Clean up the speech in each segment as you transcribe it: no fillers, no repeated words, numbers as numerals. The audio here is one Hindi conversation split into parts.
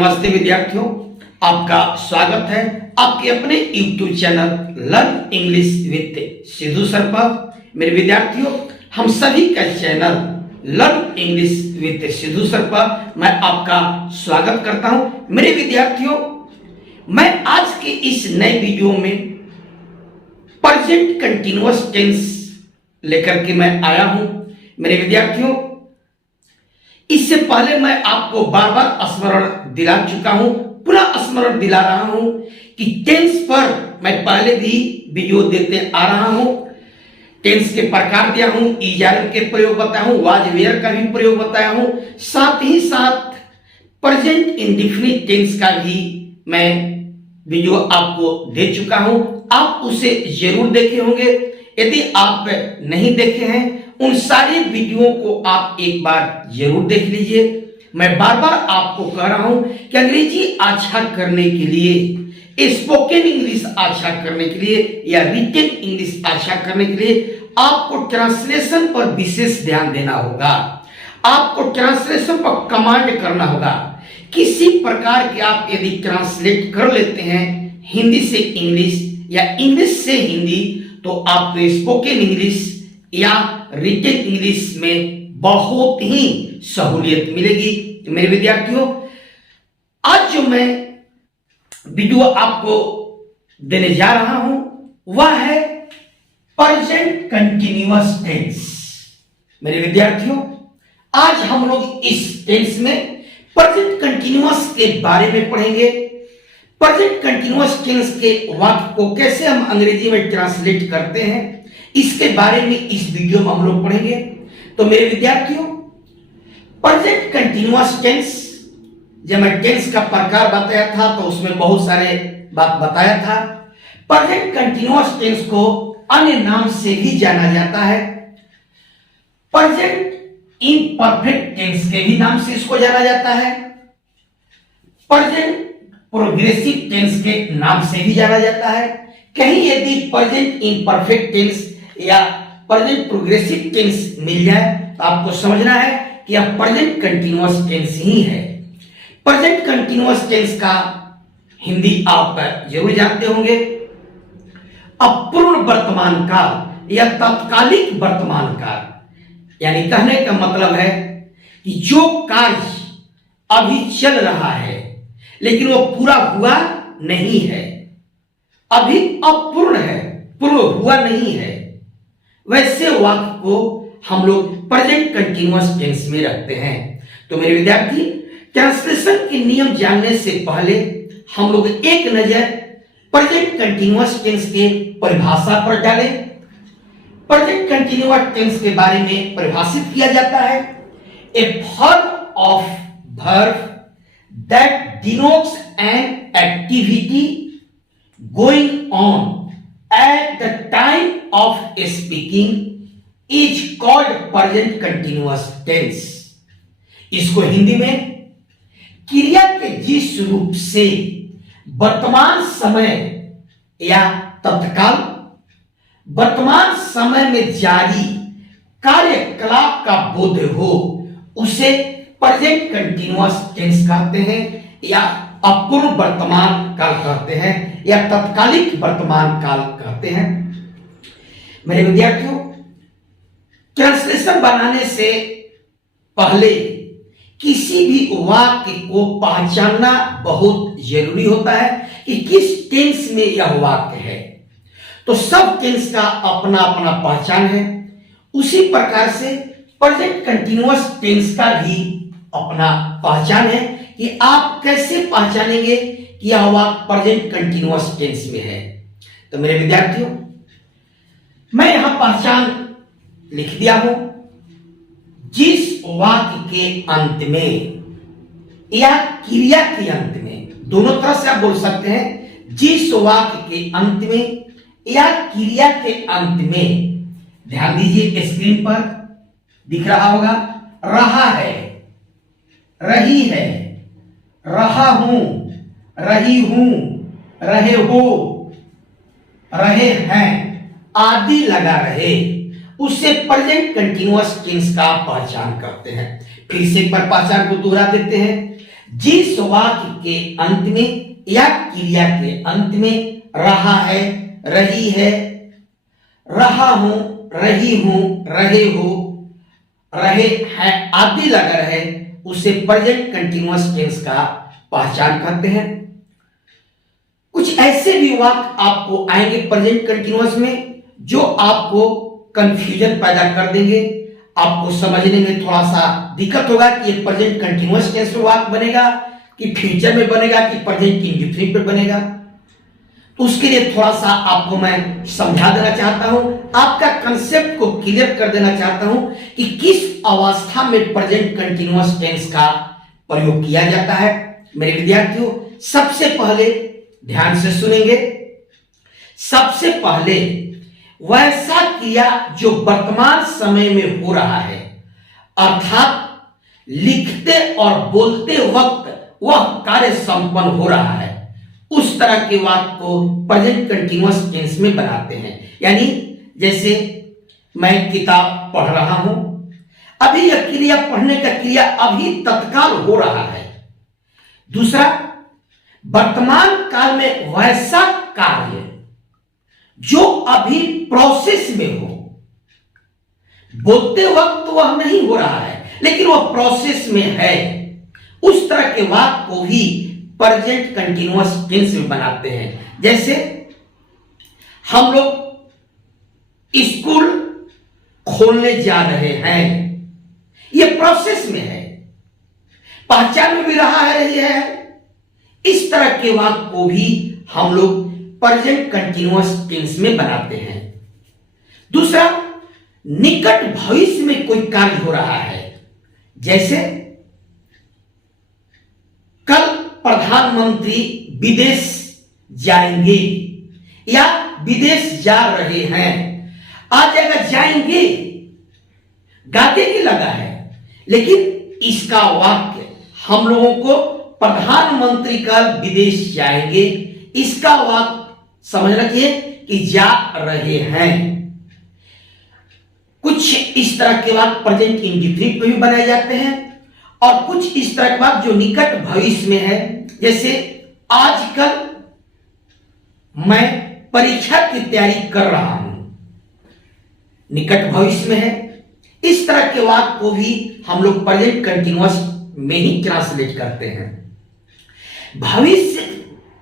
नमस्ते विद्यार्थियों, आपका स्वागत है आपके अपने YouTube channel learn English with Sidhu sir पर। मेरे विद्यार्थियों, हम सभी का channel learn English with Sidhu sir पर मैं आपका स्वागत करता हूं। मेरे विद्यार्थियों, मैं आज के इस नए वीडियो में प्रेजेंट कंटीन्यूअस टेंस लेकर के मैं आया हूं। मेरे विद्यार्थियों, इससे पहले मैं आपको बार बार स्मरण दिला चुका हूं, पुनः स्मरण दिला रहा हूं कि टेंस पर मैं पहले भी वीडियो देते आ रहा हूं। टेंस के प्रकार दिया हूं, इजारम के प्रयोग बताया हूं, वाज वेयर का भी प्रयोग बताया हूं, साथ ही साथ प्रेजेंट इंडेफिनिट टेंस का भी मैं वीडियो आपको दे चुका हूं। आप उसे जरूर देखे होंगे। यदि आप नहीं देखे हैं, उन सारे वीडियो को आप एक बार जरूर देख लीजिए। मैं बार बार आपको कह रहा हूं कि अंग्रेजी अच्छा करने के लिए, स्पोकन इंग्लिश अच्छा करने के लिए या रिटन इंग्लिश अच्छा करने के लिए आपको ट्रांसलेशन पर विशेष ध्यान देना होगा। आपको ट्रांसलेशन पर कमांड करना होगा। किसी प्रकार के आप यदि ट्रांसलेट कर लेते हैं हिंदी से इंग्लिश या इंग्लिश से हिंदी, तो आपको स्पोकन इंग्लिश या रिटन इंग्लिश में बहुत ही सहूलियत मिलेगी। तो मेरे विद्यार्थियों, आज जो मैं वीडियो आपको देने जा रहा हूं वह है प्रेजेंट कंटीन्यूअस टेंस। मेरे विद्यार्थियों, आज हम लोग इस टेंस में प्रेजेंट कंटीन्यूअस के बारे में पढ़ेंगे। प्रेजेंट कंटीन्यूअस टेंस के वाक्य को कैसे हम अंग्रेजी में ट्रांसलेट करते हैं, इसके बारे में इस वीडियो में हम लोग पढ़ेंगे। तो मेरे विद्यार्थियों, प्रेजेंट कंटीन्यूअस टेंस, जब मैं टेंस का प्रकार बताया था तो उसमें बहुत सारे बात बताया था। प्रेजेंट कंटीन्यूअस टेंस को अन्य नाम से भी जाना जाता है। प्रेजेंट इम्परफेक्ट टेंस के भी नाम से इसको जाना जाता है। प्रेजेंट प्रोग्रेसिव टेंस के नाम से भी जाना जाता है। कहीं यदि प्रेजेंट इम्परफेक्ट टेंस या प्रेजेंट प्रोग्रेसिव टेंस मिल जाए तो आपको समझना है कि यह प्रेजेंट कंटीन्यूअस टेंस ही है। प्रेजेंट कंटीन्यूअस टेंस का हिंदी आप जरूर जानते होंगे, अपूर्ण वर्तमान काल या तत्कालिक वर्तमान काल। यानी कहने का मतलब है कि जो कार्य अभी चल रहा है लेकिन वो पूरा हुआ नहीं है, अभी अपूर्ण है, पूर्ण हुआ नहीं है, वैसे वाक्य को हम लोग प्रेजेंट कंटीन्यूअस टेंस में रखते हैं। तो मेरे विद्यार्थी, ट्रांसलेशन के नियम जानने से पहले हम लोग एक नजर प्रेजेंट कंटीन्यूअस टेंस के परिभाषा पर डालें। प्रेजेंट कंटीन्यूअस टेंस के बारे में परिभाषित किया जाता है, a form of verb that denotes an activity going on at the time of speaking is called present continuous tense। इसको हिंदी में क्रिया के जिस रूप से वर्तमान समय या तत्काल वर्तमान समय में जारी कार्यकलाप का बोध हो उसे प्रेजेंट कंटीन्यूअस टेंस कहते हैं, या अपूर्ण वर्तमान काल कहते हैं, या तत्कालिक वर्तमान काल कहते हैं। मेरे विद्यार्थियों, ट्रांसलेशन बनाने से पहले किसी भी वाक्य को पहचानना बहुत जरूरी होता है कि किस टेंस में यह वाक्य है। तो सब टेंस का अपना अपना पहचान है। उसी प्रकार से प्रेजेंट कंटीन्यूअस टेंस का भी अपना पहचान है कि आप कैसे पहचानेंगे कि यह वाक्य प्रेजेंट कंटीन्यूअस टेंस में है। तो मेरे विद्यार्थियों, मैं यहां पहचान लिख दिया हूं। जिस वाक्य के अंत में या क्रिया के अंत में, दोनों तरह से आप बोल सकते हैं, जिस वाक्य के अंत में या क्रिया के अंत में, ध्यान दीजिए स्क्रीन पर दिख रहा होगा, रहा है, रही है, रहा हूं, रही हूं, रहे हो, रहे हैं आदि लगा रहे, उससे प्रेजेंट कंटीन्यूअस टेंस का पहचान करते हैं। फिर से एक बार पहचान को दोहरा देते हैं। जिस वाक्य के अंत में या क्रिया के अंत में रहा है, रही है, रहा हूं, रही हूं, रहे हो, रहे हैं आदि लगा रहे, उसे प्रेजेंट कंटीन्यूअस टेंस का पहचान करते हैं। कुछ ऐसे भी वाक्य आपको आएंगे प्रेजेंट कंटीन्यूअस में जो आपको कंफ्यूजन पैदा कर देंगे, आपको समझने में थोड़ा सा दिक्कत होगा कि ये प्रेजेंट कंटीन्यूअस टेंस में वाक्य बनेगा कि फ्यूचर में बनेगा कि प्रेजेंट इंडेफिनिट में बनेगा। तो उसके लिए थोड़ा सा आपको मैं समझा देना चाहता हूं, आपका कंसेप्ट को क्लियर कर देना चाहता हूं कि किस अवस्था में प्रेजेंट कंटीन्यूअस टेंस का प्रयोग किया जाता है। मेरे विद्यार्थियों, सबसे पहले ध्यान से सुनेंगे, सबसे पहले वैसा क्रिया जो वर्तमान समय में हो रहा है, अर्थात लिखते और बोलते वक्त वह कार्य संपन्न हो रहा है, उस तरह के वाक्य को प्रेजेंट कंटीन्यूअस टेंस में बनाते हैं। यानी जैसे मैं किताब पढ़ रहा हूं, अभी यह क्रिया, पढ़ने का क्रिया अभी तत्काल हो रहा है। दूसरा, वर्तमान काल में वैसा कार्य जो अभी प्रोसेस में हो, बोलते वक्त तो वह नहीं हो रहा है लेकिन वह प्रोसेस में है, उस तरह के वाक्य को ही प्रेजेंट कंटीन्यूअस टेंस में बनाते हैं। जैसे हम लोग स्कूल खोलने जा रहे हैं, यह प्रोसेस में है, पहचान में भी रहा है, रही है। इस तरह के वाक्य को भी हम लोग प्रेजेंट कंटीन्यूअस टेंस में बनाते हैं। दूसरा, निकट भविष्य में कोई कार्य हो रहा है, जैसे कल प्रधानमंत्री विदेश जाएंगे या विदेश जा रहे हैं। आ जाएगा जाएंगे, गाते की लगा है, लेकिन इसका वाक्य हम लोगों को प्रधानमंत्री कल विदेश जाएंगे, इसका वाक्य समझ रखिए कि जा रहे हैं। कुछ इस तरह के वाक्य प्रेजेंट इंडेफिनिट में भी बनाए जाते हैं और कुछ इस तरह के वाक्य जो निकट भविष्य में है, जैसे आजकल मैं परीक्षा की तैयारी कर रहा हूं, निकट भविष्य में है। इस तरह के वाक्य को भी हम लोग प्रेजेंट कंटीन्यूअस में ही ट्रांसलेट करते हैं। भविष्य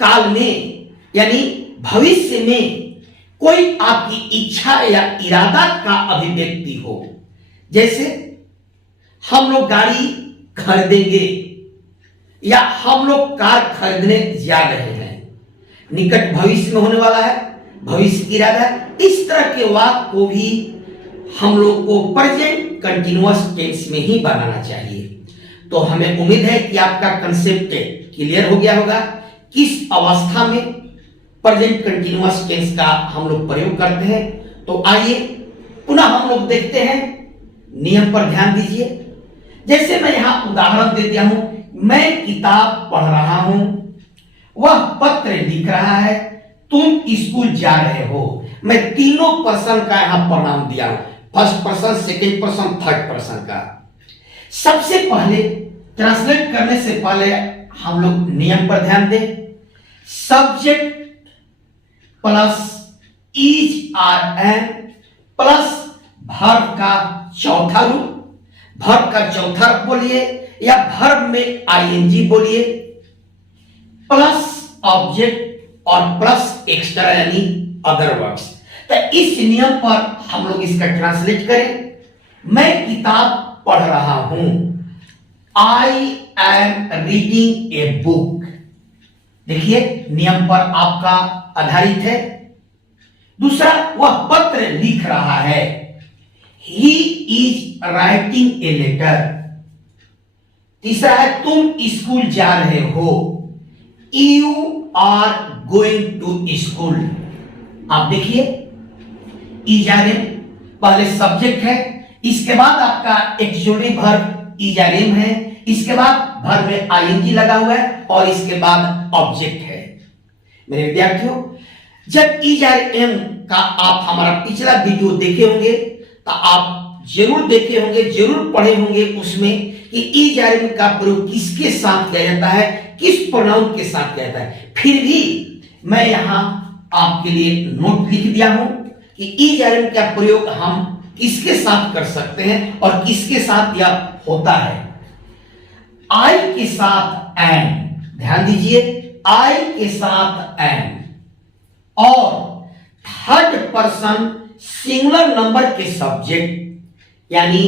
काल में यानी भविष्य में कोई आपकी इच्छा या इरादा का अभिव्यक्ति हो, जैसे हम लोग गाड़ी खरीदेंगे या हम लोग कार खरीदने जा रहे हैं, निकट भविष्य में होने वाला है, भविष्य की इरादा है। इस तरह के वाक्य को भी हम लोग को प्रेजेंट कंटीन्यूअस टेंस में ही बनाना चाहिए। तो हमें उम्मीद है कि आपका कंसेप्ट क्लियर हो गया होगा, किस अवस्था में प्रेजेंट कंटीन्यूअस टेंस का हम लोग प्रयोग करते हैं। तो आइए पुनः हम लोग देखते हैं, नियम पर ध्यान दीजिए। जैसे मैं यहां उदाहरण दे दिया हूं, मैं किताब पढ़ रहा हूं, वह पत्र लिख रहा है, तुम स्कूल जा रहे हो। मैं तीनों पर्सन का यहां प्रनाम दिया हूं, first person, second person, third person का। सबसे पहले ट्रांसलेट करने से पहले हम लोग नियम पर ध्यान दें। Subject plus is are am plus verb का चौथा रूप, वर्ब का चौथा रूप बोलिए या वर्ब में आईएनजी बोलिए, प्लस ऑब्जेक्ट और प्लस एक्स्ट्रा यानी अदर वर्ड्स। तो इस नियम पर हम लोग इसका ट्रांसलेट करें। मैं किताब पढ़ रहा हूं, I am reading a book. देखिए नियम पर आपका आधारित है। दूसरा, वह पत्र लिख रहा है, he is writing a letter. तीसरा है, तुम स्कूल जा रहे हो, you are going to school. आप देखिए इजारेम पहले सब्जेक्ट है, इसके बाद आपका एक्चुअली वर्ब इजारेम है, इसके बाद वर्ब में आईएनजी लगा हुआ है और इसके बाद ऑब्जेक्ट है। मेरे विद्यार्थियों, जब इजारेम का आप हमारा पिछला वीडियो देखे होंगे तो आप जरूर देखे होंगे, जरूर पढ़े होंगे उसमें कि इज आर एम का प्रयोग किसके साथ किया जाता है, किस प्रोनाउन के साथ किया जाता है। फिर भी मैं यहां आपके लिए नोट लिख दिया हूं कि इज आर एम का प्रयोग हम किसके साथ कर सकते हैं और किसके साथ यह होता है। आई के साथ एम, ध्यान दीजिए, आई के साथ एम, और थर्ड पर्सन सिंगुलर नंबर के सब्जेक्ट यानी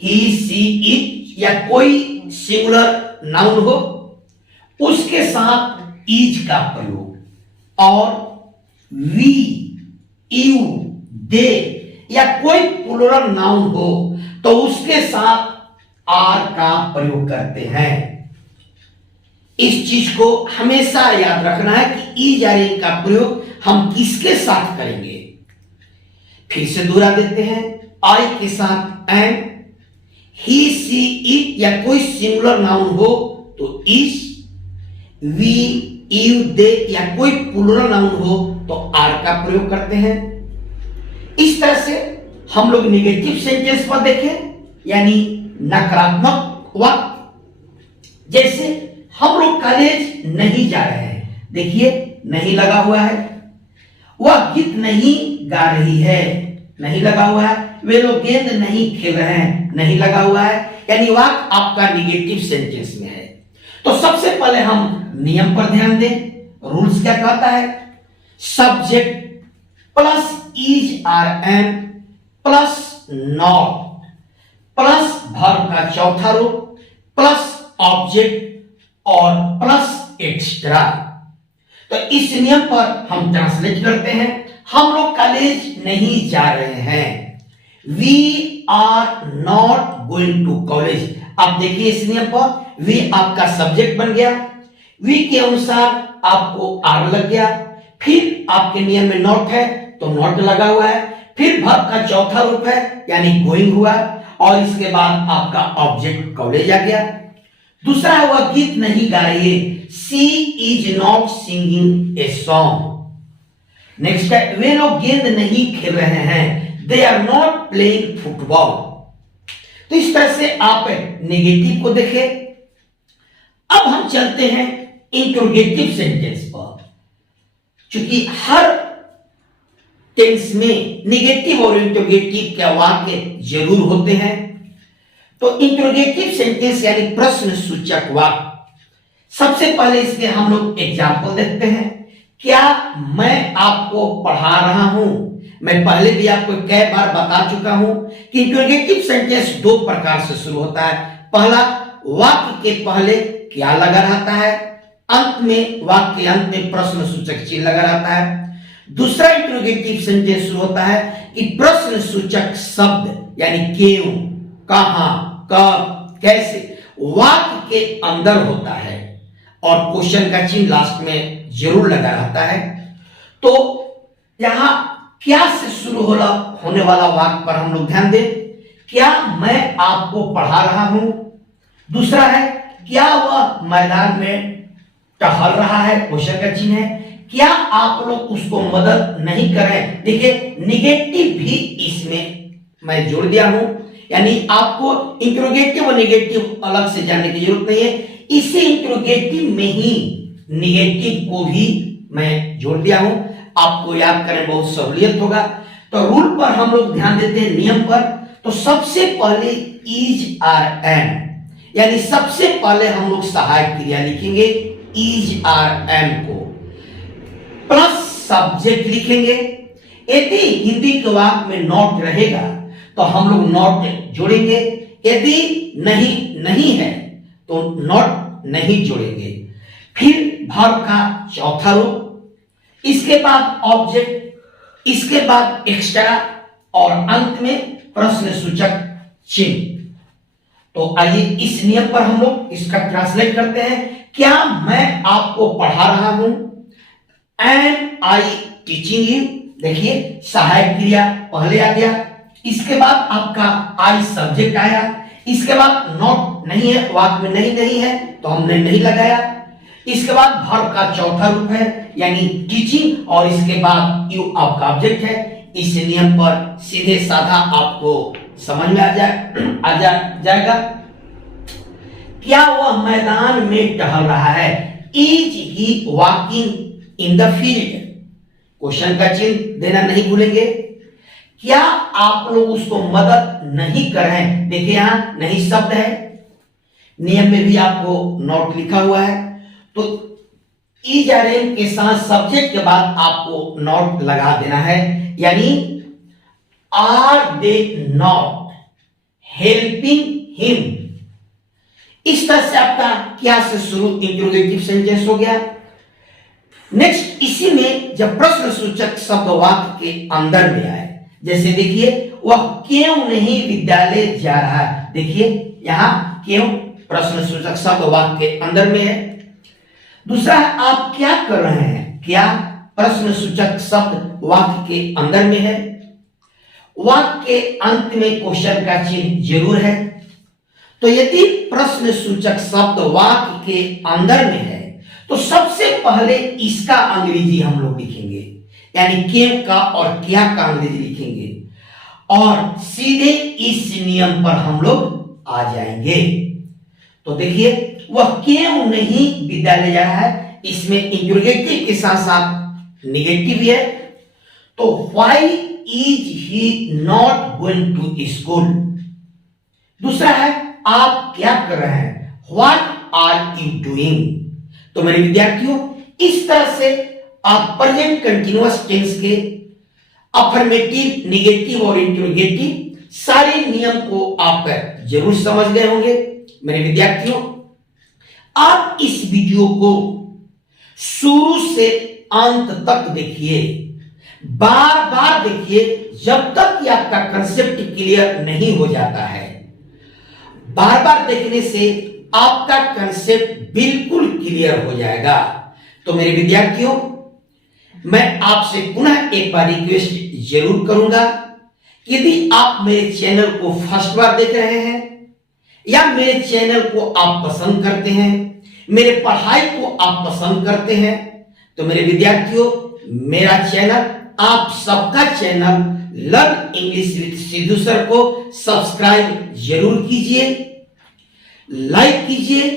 ही सी इट या कोई सिंगुलर नाउन हो उसके साथ इज का प्रयोग, और वी, यू, दे या कोई प्लूरल नाउन हो तो उसके साथ आर का प्रयोग करते हैं। इस चीज को हमेशा याद रखना है कि इज आर एम का प्रयोग हम किसके साथ करेंगे। फिर से दोहरा देते हैं, आई के साथ एम, ही सी इट या कोई सिंगुलर नाउन हो तो इज, वी, यू, दे या कोई प्लूरल नाउन हो तो आर का प्रयोग करते हैं। इस तरह से हम लोग नेगेटिव सेंटेंस पर देखें, यानी नकारात्मक वाक्य। जैसे हम लोग कॉलेज नहीं जा रहे हैं, देखिए नहीं लगा हुआ है, वह गीत नहीं गा रही है, नहीं लगा हुआ है, वे लोग गेंद नहीं खेल रहे हैं, नहीं लगा हुआ है, यानी वाक्य आपका निगेटिव सेंटेंस में है। तो सबसे पहले हम नियम पर ध्यान दें। रूल्स क्या कहता है, subject plus is are am plus not plus verb का चौथा रूप प्लस ऑब्जेक्ट और प्लस एक्स्ट्रा। तो इस नियम पर हम ट्रांसलेट करते हैं, हम लोग कॉलेज नहीं जा रहे हैं, we are not going to college. अब देखिए इस नियम पर वी आपका सब्जेक्ट बन गया, वी के अनुसार आपको आर लग गया, फिर आपके नियम में नॉट है तो नॉट लगा हुआ है, फिर वर्ब का चौथा रूप है यानी गोइंग हुआ, और इसके बाद आपका ऑब्जेक्ट कॉलेज आ गया। दूसरा हुआ गीत नहीं गा रही है, she is not singing a song. Next है वे लोग गेंद नहीं खेल रहे हैं, they are not playing football. तो इस तरह से आप नेगेटिव को देखें। अब हम चलते हैं इंट्रोगेटिव सेंटेंस पर। चूंकि हर टेंस में नेगेटिव और इंट्रोगेटिव के वाक्य जरूर होते हैं, तो इंट्रोगेटिव सेंटेंस यानी प्रश्न सूचक वाक्य। सबसे पहले इसके हम लोग एग्जाम्पल देखते हैं। क्या मैं आपको पढ़ा रहा हूं? मैं पहले भी आपको कई बार बता चुका हूं कि इंट्रोगेटिव सेंटेंस दो प्रकार से शुरू होता है। पहला, वाक्य के पहले क्या लगा रहता है, अंत में वाक्य के अंत में प्रश्न सूचक चिन्ह लगा रहता है। दूसरा इंट्रोगेटिव सेंटेंस शुरू होता है कि प्रश्न सूचक शब्द यानी क्यों, कहां, कब, कैसे वाक्य के अंदर होता है, और क्वेश्चन का चिन्ह लास्ट में जरूर लगा रहता है। तो यहां क्या से शुरू होने वाला वाक्य पर हम लोग ध्यान दें। क्या मैं आपको पढ़ा रहा हूं। दूसरा है क्या वह मैदान में टहल रहा है, क्वेश्चन का चिन्ह है। क्या आप लोग उसको मदद नहीं करें। देखिए निगेटिव भी इसमें मैं जोड़ दिया हूं, यानी आपको इंट्रोगेटिव और नेगेटिव अलग से जानने की जरूरत नहीं है, इसी इंट्रोगेटिव में ही निगेटिव को भी मैं जोड़ दिया हूं। आपको याद करने बहुत सहूलियत होगा। तो रूल पर हम लोग ध्यान देते हैं, नियम पर। तो सबसे पहले इज आर एम, यानी सबसे पहले हम लोग सहायक क्रिया लिखेंगे इज आर एम को, प्लस सब्जेक्ट लिखेंगे। यदि हिंदी के वाक्य में नॉट रहेगा तो हम लोग नॉट जोड़ेंगे, यदि नहीं है तो नॉट नहीं जोड़ेंगे। फिर वर्ब का चौथा रूप, इसके बाद ऑब्जेक्ट, इसके बाद एक्स्ट्रा, और अंत में प्रश्न सूचक चिन्ह। तो आइए इस नियम पर हम लोग इसका ट्रांसलेट करते हैं। क्या मैं आपको पढ़ा रहा हूं। एम आई टीचिंग यू, देखिए सहायक क्रिया पहले आ गया, इसके बाद आपका आई सब्जेक्ट आया, इसके बाद नॉट नहीं है, वाक्य में नहीं है तो हमने नहीं लगाया। इसके बाद वर्ब का चौथा रूप है यानी टीचिंग, और इसके बाद यू आपका ऑब्जेक्ट है। इस नियम पर सीधे साधा आपको समझ में जाएगा। क्या वह मैदान में टहल रहा है? Is he walking in the field? Question का चिन्ह देना नहीं भूलेंगे। क्या आप लोग उसको मदद नहीं कर रहे हैं? देखिए यहां नहीं शब्द है, नियम में भी आपको नोट लिखा हुआ है, तो इज आर एम के साथ सब्जेक्ट के बाद आपको नोट लगा देना है, यानी are they not helping him. इस तरह से आपका क्या से शुरू इंट्रोगेटिव सेंटेंस हो गया। नेक्स्ट, इसी में जब प्रश्न सूचक शब्द वाक्य के अंदर में आए, जैसे देखिए वह क्यों नहीं विद्यालय जा रहा है, देखिए यहां क्यों प्रश्न सूचक शब्द वाक्य के अंदर में है। दूसरा है आप क्या कर रहे हैं, क्या प्रश्न सूचक शब्द वाक्य के अंदर में है। वाक्य के अंत में क्वेश्चन का चिन्ह जरूर है। तो यदि प्रश्न सूचक शब्द वाक्य के अंदर में है तो सबसे पहले इसका अंग्रेजी हम लोग लिखेंगे, यानी क्यों का और क्या का अंग्रेजी लिखेंगे, और सीधे इस नियम पर हम लोग आ जाएंगे। तो देखिए वह क्यों नहीं विद्यालय जा रहा है, इसमें इंट्रोगेटिव के साथ साथ निगेटिव है, तो why is he not going to school. दूसरा है आप क्या कर रहे हैं, व्हाट आर यू डूइंग। तो मेरे विद्यार्थियों, इस तरह से आप प्रेजेंट कंटीन्यूअस टेंस के अफर्मेटिव, निगेटिव और इंट्रोगेटिव सारे नियम को आप जरूर समझ गए होंगे। मेरे विद्यार्थियों, आप इस वीडियो को शुरू से अंत तक देखिए, बार बार देखिए, जब तक कि आपका कंसेप्ट क्लियर नहीं हो जाता है। बार बार देखने से आपका कंसेप्ट बिल्कुल क्लियर हो जाएगा। तो मेरे विद्यार्थियों, मैं आपसे पुनः एक बार रिक्वेस्ट जरूर करूंगा, यदि आप मेरे चैनल को फर्स्ट बार देख रहे हैं या मेरे चैनल को आप पसंद करते हैं, मेरे पढ़ाई को आप पसंद करते हैं, तो मेरे विद्यार्थियों, मेरा चैनल, आप सबका channel learn English with Sidhu sir को सब्सक्राइब जरूर कीजिए, लाइक कीजिए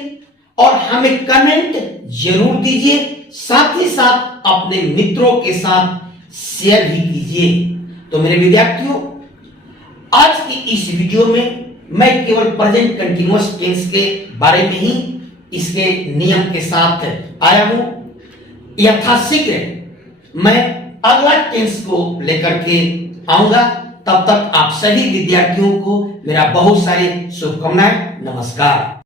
और हमें कमेंट जरूर दीजिए, साथ ही साथ अपने मित्रों के साथ शेयर भी कीजिए। तो मेरे विद्यार्थियों, आज की इस वीडियो में मैं केवल प्रेजेंट कंटीन्यूअस टेंस के बारे में ही इसके नियम के साथ आया हूं। यथाशीघ्र मैं अगला टेंस को लेकर के आऊंगा। तब तक आप सभी विद्यार्थियों को मेरा बहुत सारी शुभकामनाएं। नमस्कार।